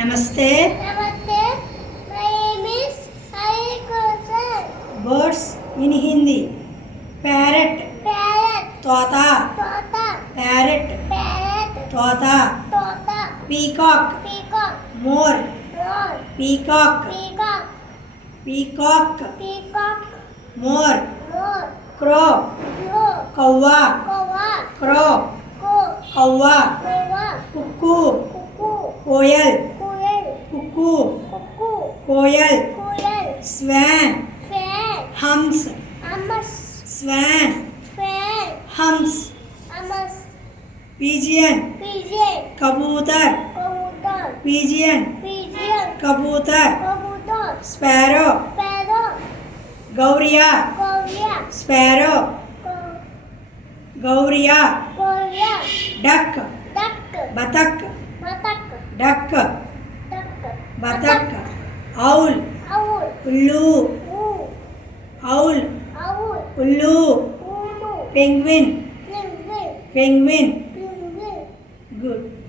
Namaste. Namaste. My name is Roshan. Birds in Hindi. Parrot. Parrot. Tota. Tota. Parrot. Parrot. Tota. Tota. Peacock. Peacock. More. More. Peacock. Peacock. Peacock. Peacock. More. More. Crow. Crow. Kawa. Kawa. Crow. Ko. Kawa. Kawa. Cuckoo. Cuckoo. Koyal. Koyal. Cuckoo. Cuckoo. Koyal. Koyal. Swan. Fan. Hums. Amas. Swan. Fan. Hums. Amas. Pigeon. Pigeon. Kabutar. Kabutar. Pigeon. Pigeon. Kabutar. Kabutar. Sparrow. Sparrow. Gauriya. Gauria. Sparrow. Gauriya. Gauria. Duck. Duck. Batak. Batak. Duck. Duck. Batak. Owl. Owl. Ullu. Ooh. Owl. Owl. Ullu. Ulu. Penguin. Penguin. Penguin. Penguin. Good.